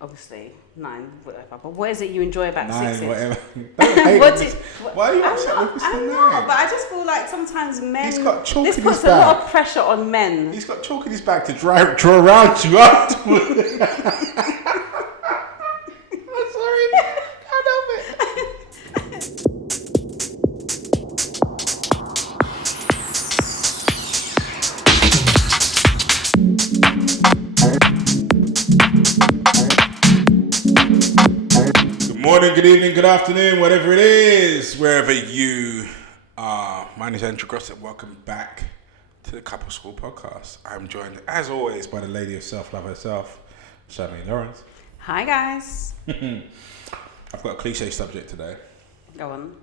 obviously 9, whatever. But what is it you enjoy about 9, 6 inch? whatever. Don't hate What him. do- Why are you upset with Mr. I'm 9? not, but I just feel like sometimes men. He's got chalk this in his puts a lot bag. of pressure on men. He's got chalk in his bag to draw around you afterwards. I'm sorry. I love it. Good morning, good evening, good afternoon, whatever it is, wherever you are. My name is Andrew Grossett. Welcome back to the Couple School Podcast. I'm joined, as always, by the lady of self-love herself, Charmaine Lawrence. Hi guys. I've got a cliche subject today. Go on.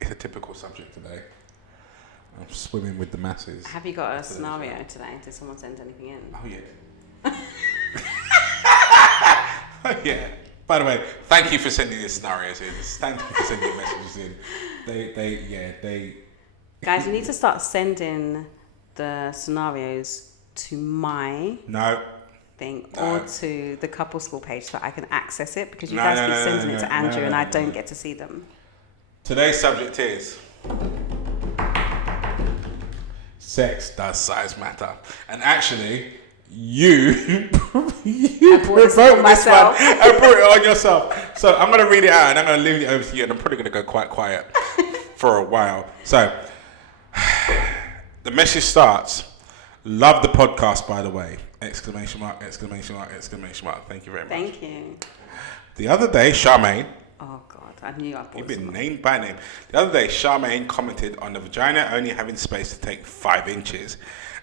It's a typical subject today. I'm swimming with the masses. Have you got a scenario today? Did someone send anything in? Oh, yeah. Oh, yeah. By the way, thank you for sending the scenarios in. Thank you for sending the messages in. They. Guys, you need to start sending the scenarios to my thing or to the couple school page so I can access it because you guys keep sending it to Andrew and I don't get to see them. Today's subject is sex does size matter, and actually, you provoked this one. I brought it on yourself. So I'm going to read it out and I'm going to leave it over to you, and I'm probably going to go quite quiet for a while. So the message starts. Love the podcast, by the way! Exclamation mark! Exclamation mark! Exclamation mark! Thank you very much. Thank you. The other day, Charmaine. Oh God, I knew I bought You've been named by name. The other day, Charmaine commented on the vagina only having space to take 5 inches,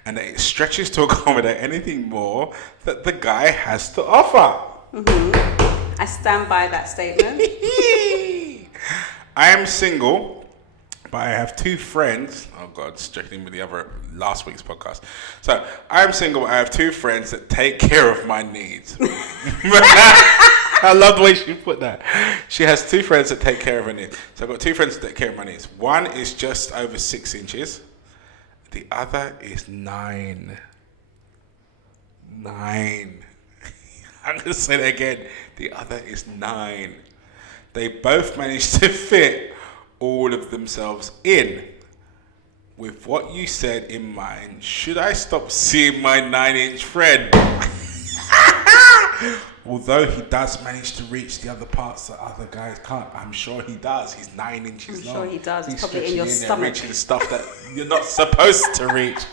and that it stretches to accommodate anything more that the guy has to offer. Mm-hmm. I stand by that statement. I am single, but I have 2 friends. Oh God, stretching with the other last week's podcast. So I am single, but I have 2 friends that take care of my needs. I love the way she put that. She has 2 friends that take care of her needs. So I've got 2 friends that take care of my needs. One is just over 6 inches. The other is 9. 9. I'm going to say that again. The other is 9. They both managed to fit all of themselves in. With what you said in mind, should I stop seeing my 9-inch friend? Although he does manage to reach the other parts that other guys can't. I'm sure he does. He's 9 inches long. I'm sure he does. He's probably in your stomach. reaching stuff that you're not supposed to reach.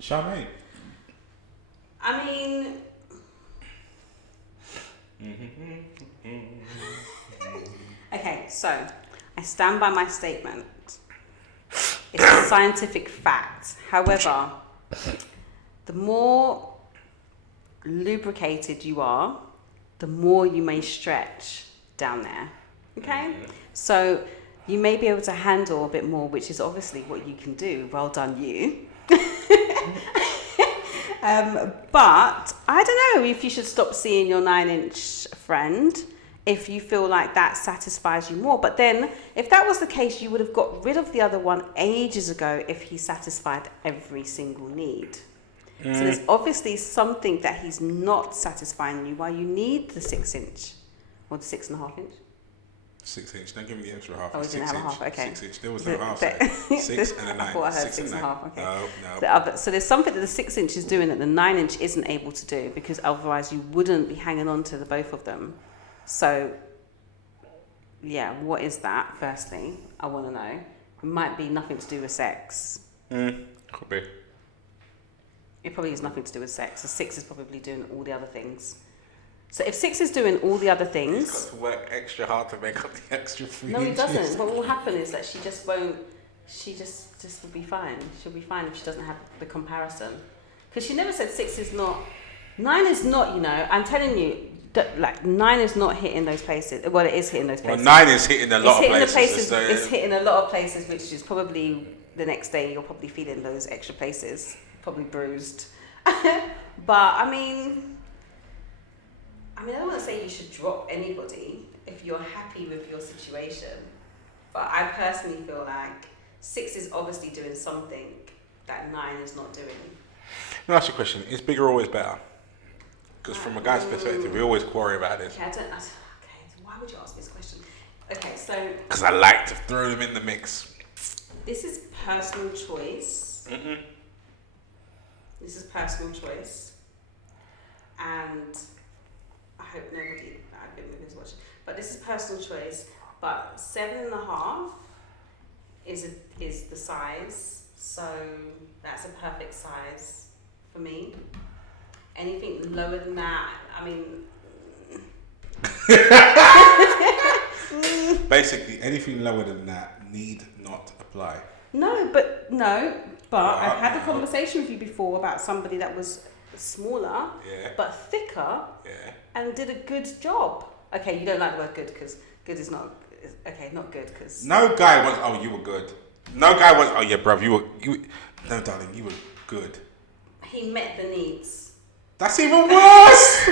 Charmaine. I mean... Okay, so I stand by my statement. It's a scientific fact. However, the more lubricated you are, the more you may stretch down there. Okay? So you may be able to handle a bit more, which is obviously what you can do. Well done, you. But I don't know if you should stop seeing your 9-inch friend if you feel like that satisfies you more. But then, if that was the case, you would have got rid of the other one ages ago if he satisfied every single need. So there's obviously something that he's not satisfying you while you need the 6 inch or the 6.5 inch. 6 inch. Don't give me the extra half. Oh, we didn't have a half. Okay. 6 inch. There was no half. 6 and a 9. I thought I heard 6 and 6.5. Okay. No. So there's something that the 6 inch is doing that the 9 inch isn't able to do, because otherwise you wouldn't be hanging on to the both of them. So, yeah, what is that? Firstly, I want to know. It might be nothing to do with sex. Could be. It probably has nothing to do with sex. So 6 is probably doing all the other things. So if 6 is doing all the other things... He's got to work extra hard to make up the extra 3 No, he inches. doesn't. What will happen is that she just won't... She just will be fine. She'll be fine if she doesn't have the comparison. Because she never said 6 is not... 9 is not, you know, I'm telling you, like 9 is not hitting those places. Well, it is hitting those places. Well, 9 is hitting a lot of places. It's hitting a lot of places, which is probably the next day you're probably feeling those extra places. Probably bruised. But, I mean, I don't want to say you should drop anybody if you're happy with your situation. But I personally feel like 6 is obviously doing something that 9 is not doing. Let me ask you a question. Is bigger always better? Because from a guy's perspective, we always quarry about this. Okay, okay, why would you ask me this question? Okay, so... Because I like to throw them in the mix. This is personal choice. Mm-mm. This is personal choice. And I hope nobody... I don't know who's watching. But this is personal choice. But 7.5 is the size. So that's a perfect size for me. Anything lower than that, I mean... Basically, anything lower than that need not apply. No, but I've had a conversation with you before about somebody that was smaller, but thicker, and did a good job. Okay, you don't like the word good because good is not... Okay, not good because... No guy wants, oh, you were good. No guy wants, oh yeah, bruv, you were... No, darling, you were good. He met the needs. That's even worse.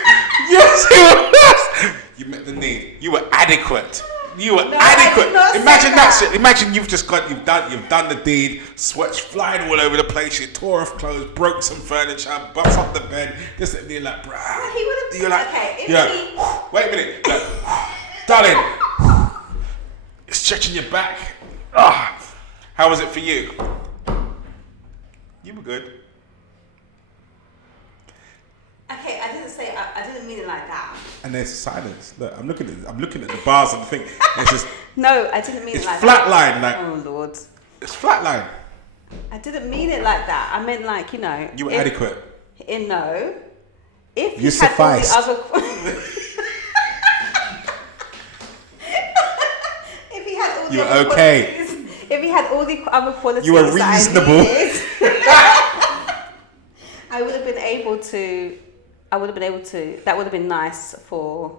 Yes, even worse. You met the need. You were adequate. You were adequate. Imagine that shit. Imagine you've done the deed. Sweat's flying all over the place. You tore off clothes, broke some furniture, buffed up the bed. This and you're like, bruh. Well, he would have. You're like, okay. You're like, wait a minute, like, darling. You're stretching your back. How was it for you? You were good. Okay, I didn't mean it like that. And there's silence. Look, I'm looking at the bars and the thing. It's just no, I didn't mean it like flat that. Line, like oh Lord. It's flat line. I didn't mean it like that. I meant like, you know. You were adequate. No. If you sufficed. Had all the other if he had all the you were other okay. qualities, if he had all the other qualities, you were reasonable. I would have been able to. That would have been nice for.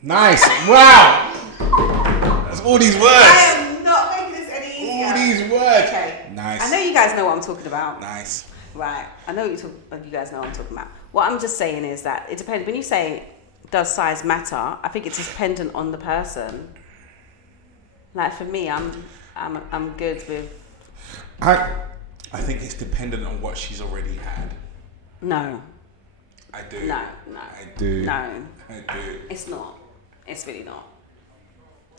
Nice. Wow. That's all these words. I am not making this any easier. All these words. Okay. Nice. I know you guys know what I'm talking about. Nice. Right. I know you guys know what I'm talking about. What I'm just saying is that it depends. When you say, does size matter? I think it's dependent on the person. Like for me, I'm good with. I think it's dependent on what she's already had. No. I do. No. I do. No. I do. It's not. It's really not.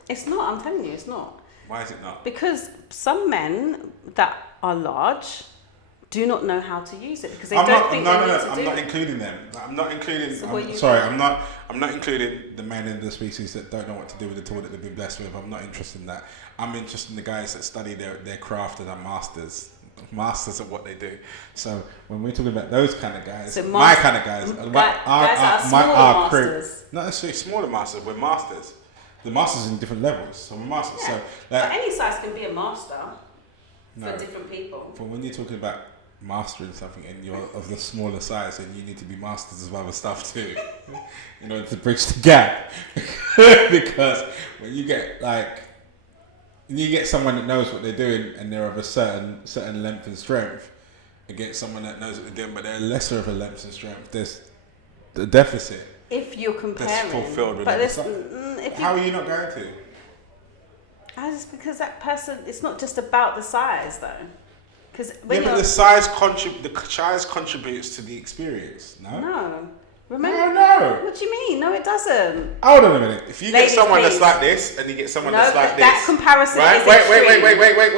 It's not. I'm telling you, it's not. Why is it not? Because some men that are large do not know how to use it because they don't think they need to do it. I'm not including them. I'm not including. So I'm not including the men in the species that don't know what to do with the tool that they've been blessed with. I'm not interested in that. I'm interested in the guys that study their craft and are masters at what they do. So when we're talking about those kind of guys, my kind of guys, our crew, not necessarily smaller masters. We're masters. The masters in different levels. So we're masters. Yeah. So but any size can be a master for different people. But when you're talking about mastering something and you're of the smaller size, then you need to be masters of other stuff too, in order to bridge the gap. Because when you get someone that knows what they're doing and they're of a certain length and strength against someone that knows what they're doing but they're lesser of a length and strength, there's the deficit. If you're comparing, that's fulfilled with how are you not going to? Just because that person, it's not just about the size though. But the size contributes to the experience. No. Remember? No. What do you mean? No, it doesn't. Hold on a minute. If you get someone that's like this, and you get someone that's like this, that comparison is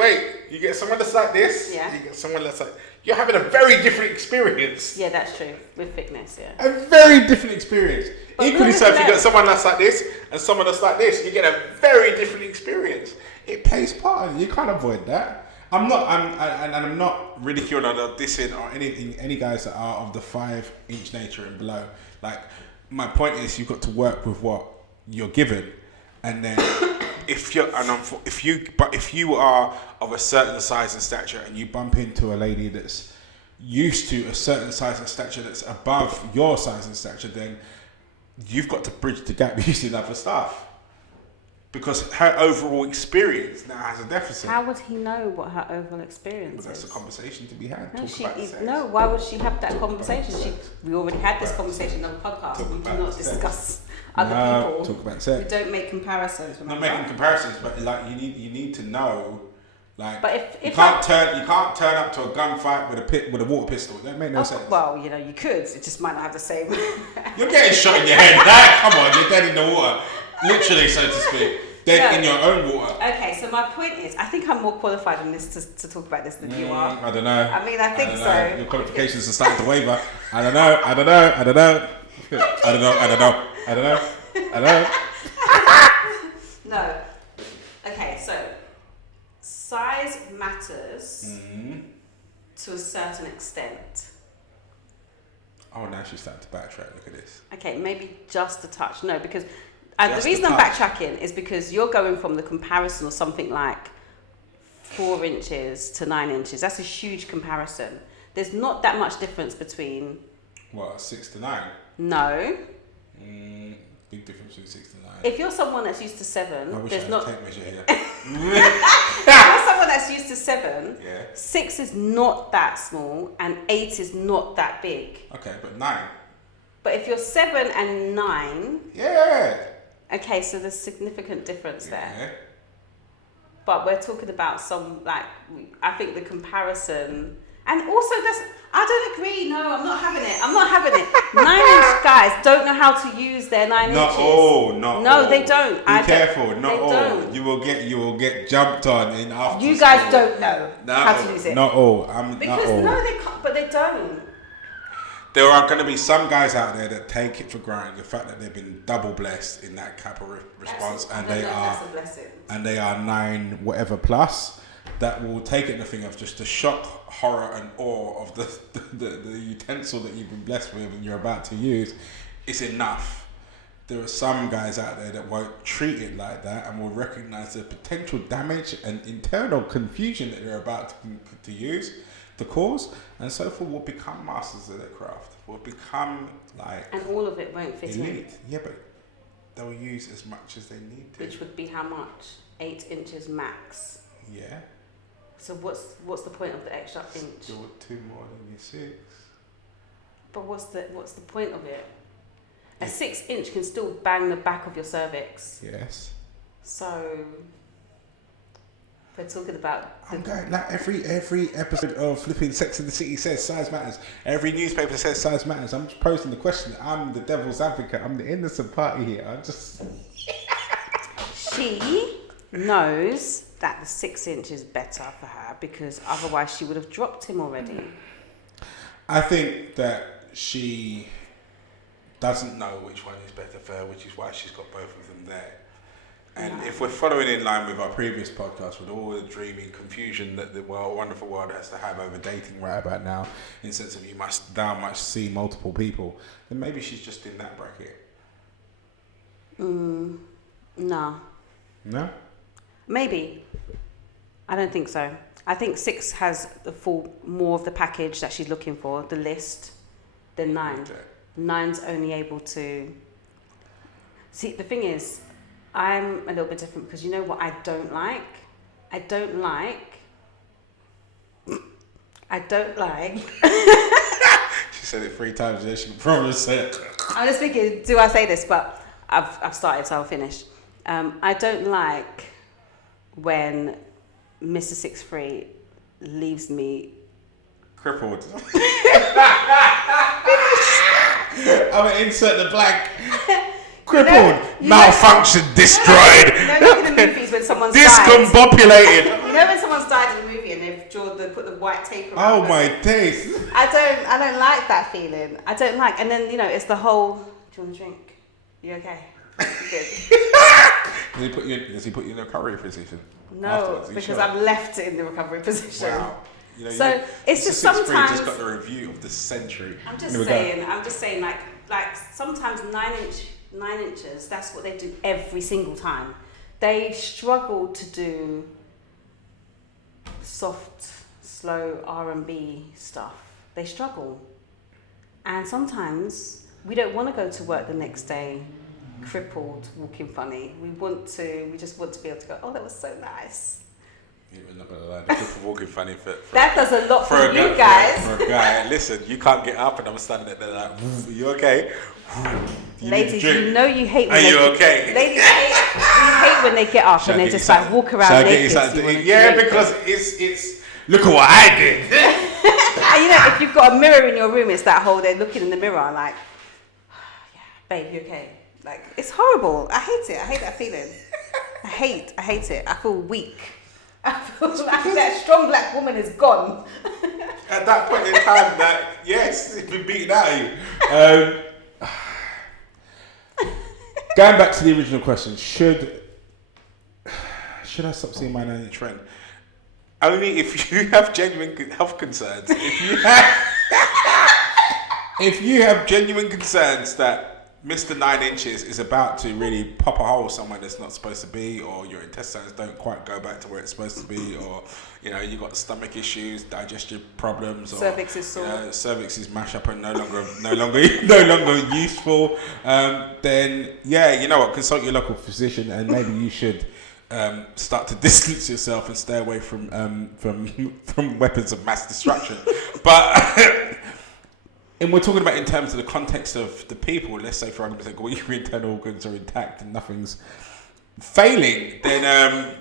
wait. You get someone that's like this. Yeah. You get someone that's like. You're having a very different experience. Yeah, that's true. With thickness, yeah. A very different experience. But equally so, if you get someone that's like this and someone that's like this, you get a very different experience. It plays part. You can't avoid that. I'm not ridiculing or dissing or anything. Any guys that are of the 5-inch nature and below. Like, my point is, you've got to work with what you're given, and then if you are of a certain size and stature, and you bump into a lady that's used to a certain size and stature that's above your size and stature, then you've got to bridge the gap using other stuff. Because her overall experience now has a deficit. How would he know what her overall experience is? That's a conversation to be had. No, why would she have that conversation? We already had this conversation on the podcast. We do not discuss other people. Talk about sex. We don't make comparisons. Not making comparisons, but like you need to know Like, but if you can't turn up to a gunfight with a water pistol. That makes no sense. Well, you know, you could. It just might not have the same. You're getting shot in your head. Come on, you're dead in the water, literally, so to speak. Dead in your own water. Okay, so my point is, I think I'm more qualified in this to talk about this than you are. I don't know. I mean, I think so. Your qualifications are starting to waver. I don't know. No. Okay, so size matters to a certain extent. Oh, now she's starting to backtrack. Look at this. Okay, maybe just a touch. No, because the reason I'm backtracking is because you're going from the comparison of something like 4 inches to 9 inches. That's a huge comparison. There's not that much difference between... What, 6 to 9? No. Big difference between 6 to 9. If you're someone that's used to 7, I wish there's I had not... a tape measure here. If you're someone that's used to 7, yeah. 6 is not that small and 8 is not that big. Okay, but 9. But if you're 7 and 9... Yeah. Okay, so there's significant difference there. Yeah. But we're talking about some, like, I think the comparison... And also, I don't agree. No, I'm not having it. 9-inch guys don't know how to use their 9 inches. Not all. No, they don't. Be careful. Not all. Don't. You will get jumped on in after. You guys don't know how to use it. Not all. Because no, they can't. But they don't. There are going to be some guys out there that take it for granted the fact that they've been double blessed in that type of response, and they are 9 whatever plus. That will take it in the thing of just the shock, horror, and awe of the utensil that you've been blessed with and you're about to use. It's enough. There are some guys out there that won't treat it like that and will recognize the potential damage and internal confusion that they're about to cause, and so forth will become masters of their craft. Will become like. And all of it won't fit elite. in. Yeah, but they'll use as much as they need to. Which would be how much? 8 inches max. Yeah. So what's the point of the extra inch? Do 2 more than your 6. But what's the point of it? A 6-inch can still bang the back of your cervix. Yes. So we're talking about. I'm going like every episode of flipping Sex and the City says size matters. Every newspaper says size matters. I'm just posing the question. I'm the devil's advocate. I'm the innocent party here. I just. She knows that the 6 inch is better for her because otherwise she would have dropped him already. I think that she doesn't know which one is better for her, which is why she's got both of them there. And if we're following in line with our previous podcast with all the dreaming confusion that the wonderful world has to have over dating right about now, in the sense of you must see multiple people, then maybe she's just in that bracket. No. No? Maybe. I don't think so. I think 6 has more of the package that she's looking for, the list, than 9. Okay. 9's only able to... See, the thing is, I'm a little bit different because you know what I don't like? I don't like... She said it 3 times, yeah, she probably said it. I'm just thinking, do I say this? But I've started, so I'll finish. I don't like when Mr. 6'3" leaves me crippled. I'm gonna insert the blank. Crippled, malfunction, destroyed. You know, in the movies when someone's discombobulated. You know when someone's died in the movie and they've put the white tape around. Oh my days. I don't like that feeling. I don't like, and then it's the whole. Do you want a drink? You okay? Good. Does he put you in a recovery position? No, because I've left it in the recovery position. Wow. So it's just sometimes. Just got the review of the century. I'm just saying, like sometimes 9 inches. That's what they do every single time. They struggle to do soft, slow R&B stuff. They struggle, and sometimes we don't want to go to work the next day crippled, walking funny. We just want to be able to go, oh, that was so nice. Yeah, we're not gonna lie, the crippled walking funny for that does a lot for you guys. For a guy, listen, you can't get up and I'm standing there like, you okay? Ladies, you know you hate when Are you okay? Ladies, we hate when they get up and they just like walk around naked. Because it's look at what I did. And you know, if you've got a mirror in your room, it's that whole they're looking in the mirror like, yeah, babe, you okay? Like, it's horrible. I hate it. I hate that feeling. I hate it. I feel weak. I feel like that strong black woman is gone. At that point in time, yes, it's been beaten out of you. Going back to the original question, should I stop seeing my 9-inch friend? Only if you have genuine health concerns. If you have genuine concerns that Mr. 9 inches is about to really pop a hole somewhere that's not supposed to be, or your intestines don't quite go back to where it's supposed to be, or you got stomach issues, digestion problems, or cervix is sore, cervix is mashed up and no longer useful. Then you know what? Consult your local physician, and maybe you should start to distance yourself and stay away from weapons of mass destruction. But. And we're talking about in terms of the context of the people. Let's say, for argument's sake, all your internal organs are intact and nothing's failing. Then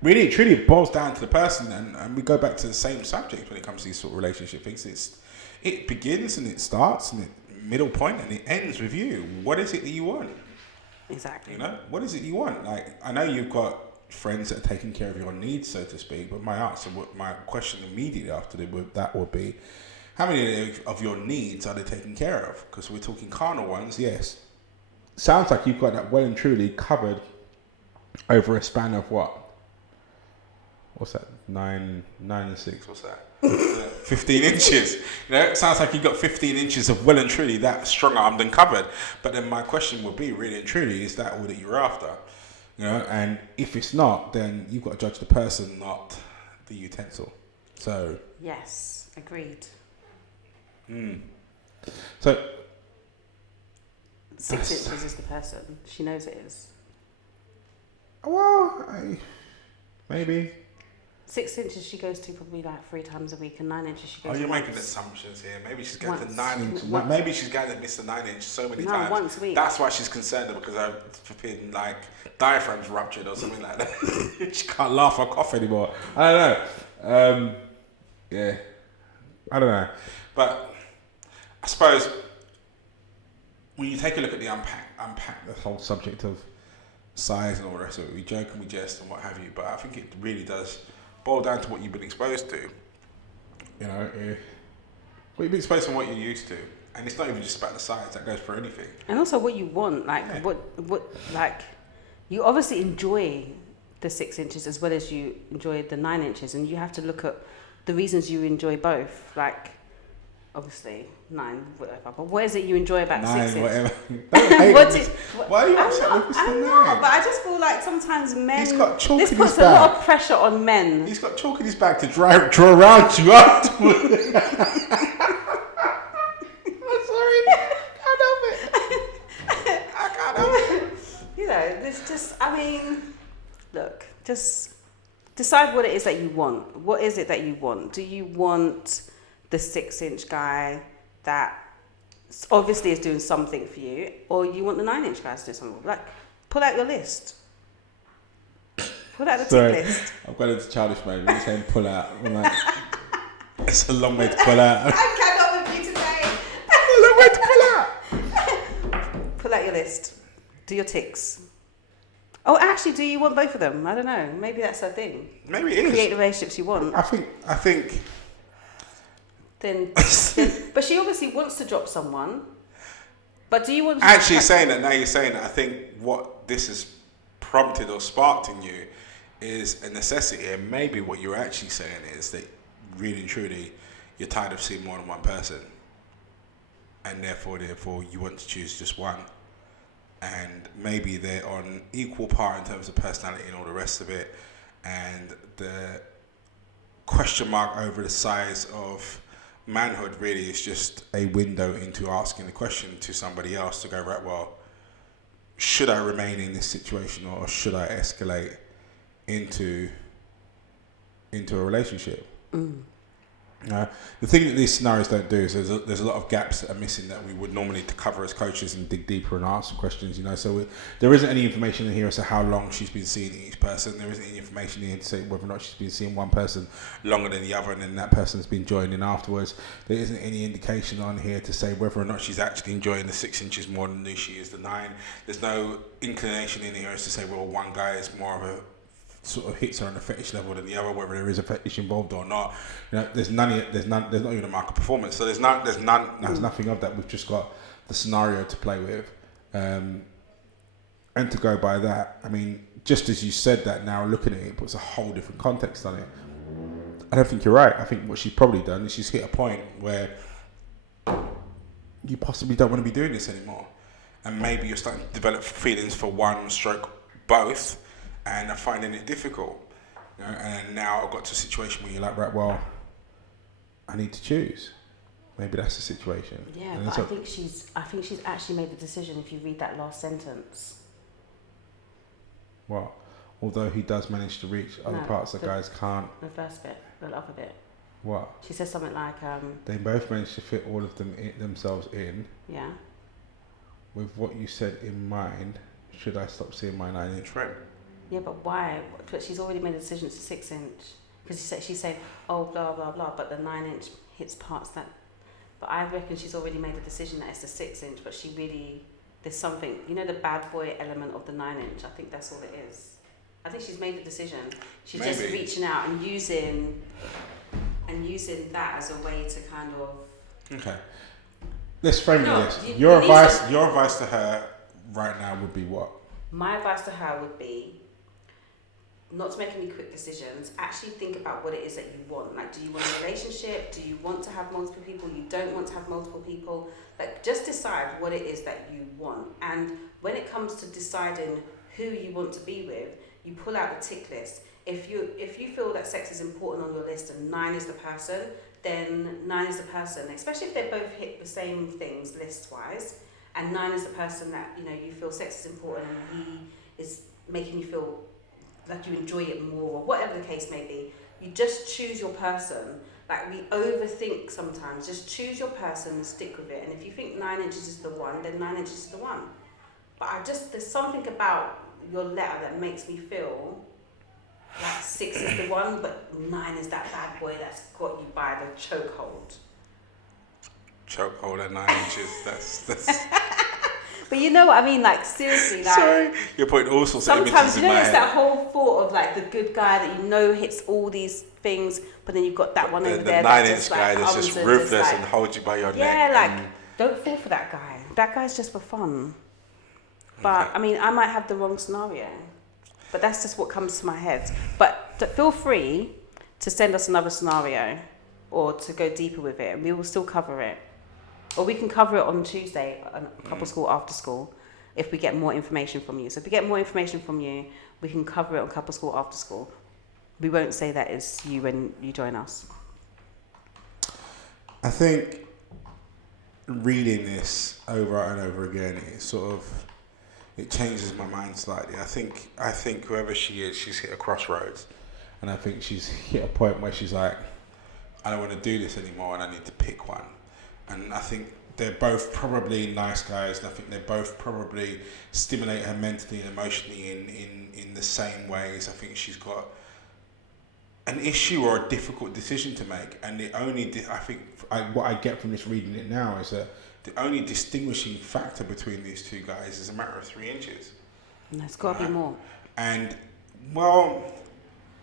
really, truly, it boils down to the person. And we go back to the same subject when it comes to these sort of relationship things. It begins and it starts and it middle point and it ends with you. What is it that you want? Exactly. What is it you want? Like, I know you've got friends that are taking care of your needs, so to speak. But my question immediately after that would be, how many of your needs are they taking care of? Because we're talking carnal ones, yes. Sounds like you've got that well and truly covered over a span of what? What's that? 9 and 6, what's that? 15 inches. It sounds like you've got 15 inches of well and truly that strong-armed and covered. But then my question would be, really and truly, is that all that you're after? And if it's not, then you've got to judge the person, not the utensil. So. Yes, agreed. So 6 inches is the person. She knows it is. Well, maybe 6 inches she goes to probably like 3 times a week, and 9 inches she goes. Oh, you're to making once. assumptions here. Maybe she's going to 9 inches. Maybe she's going to Mr. 9 inch so many times. Once a week. That's why she's concerned, because her flipping like diaphragm's ruptured or something like that. She can't laugh or cough anymore. I don't know. Yeah, I don't know, but. I suppose when you take a look at the unpack the whole subject of size and all the rest of it, we joke and we jest and what have you, but I think it really does boil down to what you've been exposed to. What you've been exposed to and what you're used to. And it's not even just about the size, that goes for anything. And also what you want, what you obviously enjoy the 6 inches as well as you enjoy the 9 inches, and you have to look at the reasons you enjoy both. Like, obviously 9, whatever. But what is it you enjoy about 6 inches? Whatever. Why are you upset with Mr. 9? I'm not, but I just feel like sometimes men. He's got chalk this in puts his a bag. lot of pressure on men. He's got chalk in his bag to draw around you afterwards. I'm sorry, I can't help it. There's just, look, just decide what it is that you want. What is it that you want? Do you want the 6 inch guy that obviously is doing something for you, or you want the 9 inch guy to do something? Like, pull out your list. Pull out the tick list. I've got into childish mode. When you're saying pull out, I'm like, it's a long way to pull out. I cannot with you today. A long way to pull out. Pull out your list. Do your ticks. Oh, actually, do you want both of them? I don't know. Maybe that's a thing. Maybe it is. Create the relationships you want. I think. Then, but she obviously wants to drop someone. But do you want to actually saying that? Now you're saying that. I think what this has prompted or sparked in you is a necessity, and maybe what you're actually saying is that really and truly you're tired of seeing more than one person, and therefore you want to choose just one, and maybe they're on equal par in terms of personality and all the rest of it, and the question mark over the size of manhood really is just a window into asking the question to somebody else to go, right, well, should I remain in this situation or should I escalate into a relationship? The thing that these scenarios don't do is there's a lot of gaps that are missing that we would normally to cover as coaches and dig deeper and ask questions, so there isn't any information in here as to how long she's been seeing each person. There isn't any information in here to say whether or not she's been seeing one person longer than the other and then that person's been joining afterwards. There isn't any indication on here to say whether or not she's actually enjoying the 6 inches more than she is the 9. There's no inclination in here as to say, well, one guy is more of a sort of hits her on the fetish level than the other, whether there is a fetish involved or not. There's not even a mark of performance. So there's nothing of that. We've just got the scenario to play with, and to go by that. I mean, just as you said that, now looking at it puts a whole different context on it. I don't think you're right. I think what she's probably done is she's hit a point where you possibly don't want to be doing this anymore, and maybe you're starting to develop feelings for one stroke both, and are finding it difficult. And now I've got to a situation where you're like, right, well, I need to choose. Maybe that's the situation. Yeah, but I think she's actually made the decision. If you read that last sentence. What? Although he does manage to reach other parts that guys can't. The first bit, the other bit. What? She says something like, they both managed to fit all of them themselves in. Yeah. With what you said in mind, should I stop seeing my 9-inch friend? Yeah, but why? But she's already made a decision. It's a 6-inch. Because she's saying, oh, blah, blah, blah, but the 9-inch hits parts that... But I reckon she's already made a decision that it's the 6-inch, but she really... There's something... the bad boy element of the 9-inch. I think that's all it is. I think she's made the decision. She's just reaching out and using that as a way to kind of... Okay. Let's frame this. Your advice to her right now would be what? My advice to her would be not to make any quick decisions. Actually think about what it is that you want. Like, do you want a relationship? Do you want to have multiple people? You don't want to have multiple people? Like, just decide what it is that you want. And when it comes to deciding who you want to be with, you pull out the tick list. If you feel that sex is important on your list and 9 is the person, then 9 is the person. Especially if they both hit the same things list-wise. And 9 is the person that, you feel sex is important and he is making you feel like you enjoy it more, or whatever the case may be. You just choose your person. Like, we overthink sometimes. Just choose your person and stick with it. And if you think 9 inches is the one, then 9 inches is the one. But there's something about your letter that makes me feel like 6 is the one, but 9 is that bad boy that's got you by the chokehold. Chokehold at 9 inches. That's. But you know what I mean? Like, seriously, like. Sorry, you're putting all sorts of images in my head. Sometimes, it's that whole thought of like the good guy that hits all these things, but then you've got that one over there. The 9-inch guy that's just ruthless and holds you by your neck. Yeah, like, don't fall for that guy. That guy's just for fun. But, I mean, I might have the wrong scenario. But that's just what comes to my head. But feel free to send us another scenario or to go deeper with it, and we will still cover it. Or we can cover it on Tuesday, couple school, after school, if we get more information from you. So if we get more information from you, we can cover it on couple school, after school. We won't say that it's you when you join us. I think reading this over and over again, it changes my mind slightly. I think whoever she is, she's hit a crossroads. And I think she's hit a point where she's like, I don't want to do this anymore and I need to pick one. And I think they're both probably nice guys, and I think they both probably stimulate her mentally and emotionally in the same ways. I think she's got an issue or a difficult decision to make, and what I get from this reading it now is that the only distinguishing factor between these two guys is a matter of 3 inches. And there's got to be more. And, well...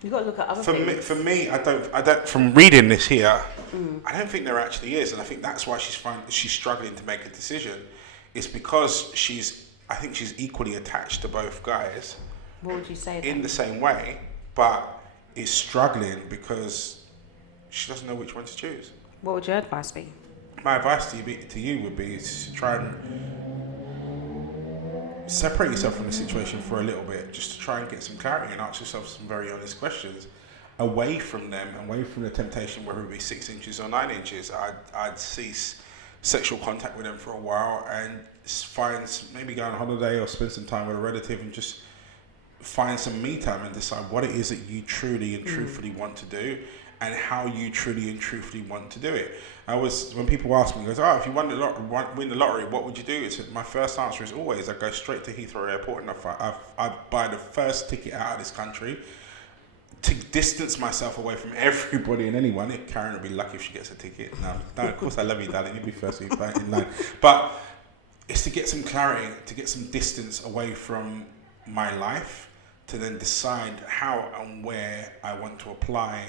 You've got to look at other things. For me, I don't. From reading this here, I don't think there actually is, and I think that's why she's struggling to make a decision. It's because I think she's equally attached to both guys. What would you say? In the same way, but is struggling because she doesn't know which one to choose. What would your advice be? My advice to you would be to try and separate yourself from the situation for a little bit, just to try and get some clarity and ask yourself some very honest questions away from them, away from the temptation, whether it be 6 inches or 9 inches. I'd cease sexual contact with them for a while and maybe go on holiday or spend some time with a relative and just find some me time and decide what it is that you truly and truthfully want to do, and how you truly and truthfully want to do it. When people ask me, goes, if you win the lottery, what would you do? My first answer is always, I go straight to Heathrow Airport and I buy the first ticket out of this country to distance myself away from everybody and anyone. Karen will be lucky if she gets a ticket. No, of course I love you, darling. You'll be first in line. But it's to get some clarity, to get some distance away from my life, to then decide how and where I want to apply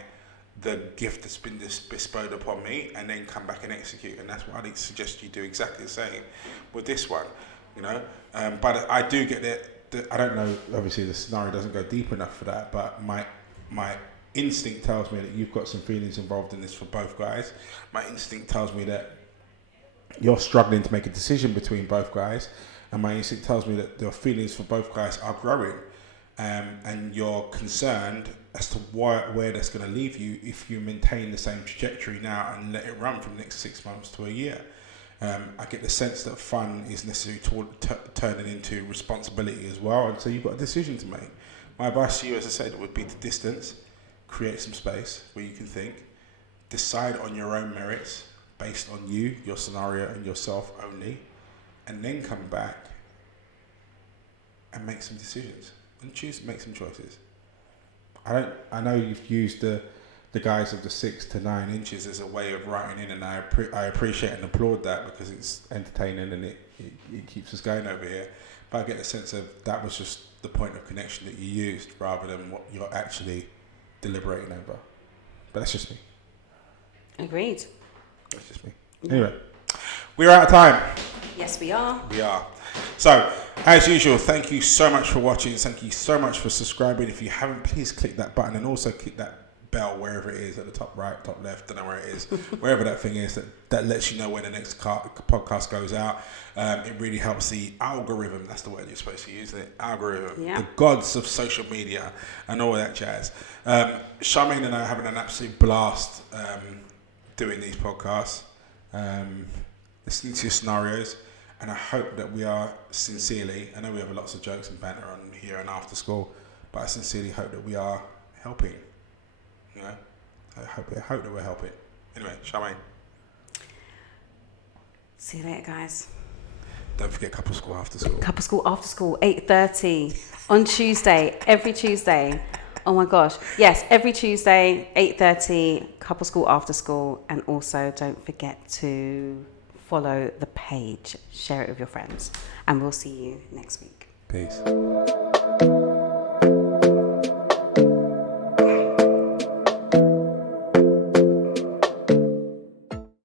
the gift that's been bestowed upon me, and then come back and execute. And that's what I'd suggest you do exactly the same with this one, but I do get that I don't know, obviously the scenario doesn't go deep enough for that, but my instinct tells me that you've got some feelings involved in this for both guys. My instinct tells me that you're struggling to make a decision between both guys, and my instinct tells me that your feelings for both guys are growing. And you're concerned as to where that's going to leave you if you maintain the same trajectory now and let it run from the next 6 months to a year. I get the sense that fun is necessary turning into responsibility as well, and so you've got a decision to make. My advice to you, as I said, would be to distance, create some space where you can think, decide on your own merits based on you, your scenario, and yourself only, and then come back and make some decisions. And choose to make some choices. I know you've used the guise of the 6 to 9 inches as a way of writing in, and I appreciate and applaud that because it's entertaining and it keeps us going over here. But I get the sense of that was just the point of connection that you used rather than what you're actually deliberating over. But that's just me. Agreed. That's just me. Anyway, we're out of time. Yes, we are. We are. So, as usual, thank you so much for watching. Thank you so much for subscribing. If you haven't, please click that button and also click that bell wherever it is, at the top right, top left, don't know where it is, wherever that thing is that lets you know when the next podcast goes out. It really helps the algorithm. That's the word you're supposed to use, isn't it? Algorithm. Yeah. The gods of social media and all that jazz. Charmaine and I are having an absolute blast doing these podcasts, listening to your scenarios. And I hope that we are sincerely, I know we have lots of jokes and banter on here and after school, but I sincerely hope that we are helping. I hope that we're helping. Anyway, Charmaine. See you later, guys. Don't forget Couple School After School. Couple School After School, 8:30 on Tuesday, every Tuesday. Oh my gosh. Yes, every Tuesday, 8:30, Couple School After School. And also don't forget to follow the page, share it with your friends, and we'll see you next week. Peace.